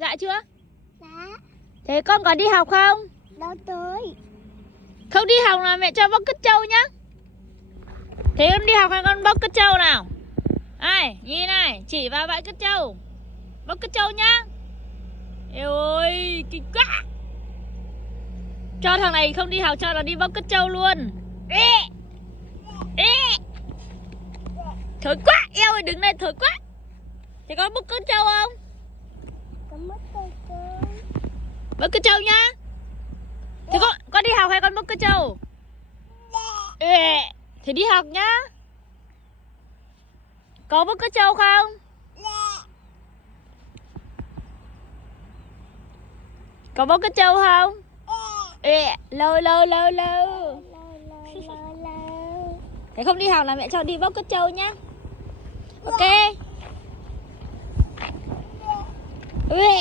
Dạ chưa? Dạ. Thế con có đi học không? Đâu tới. Không đi học là mẹ cho bóc cứt trâu nhá. Thế con đi học hay con bóc cứt trâu nào? Ai, nhìn này, chỉ vào bãi cứt trâu. Bóc cứt trâu nhá. Eo ơi, kinh quá. Cho thằng này không đi học, cho nó đi bóc cứt trâu luôn. Ê. Ê. Thối quá, eo ơi đứng đây thối quá. Thế con bóc cứt trâu không? Con mất tay con. Bóc cứt trâu nhá. Thế con đi học hay con bóc cứt trâu? Ê. Thì đi học nhá. Có bóc cứt trâu không? Có bóc cứt trâu không? Ê, lâu lâu lâu lâu. Thế không đi học là mẹ cho đi bóc cứt trâu nhá. Ok. Ê.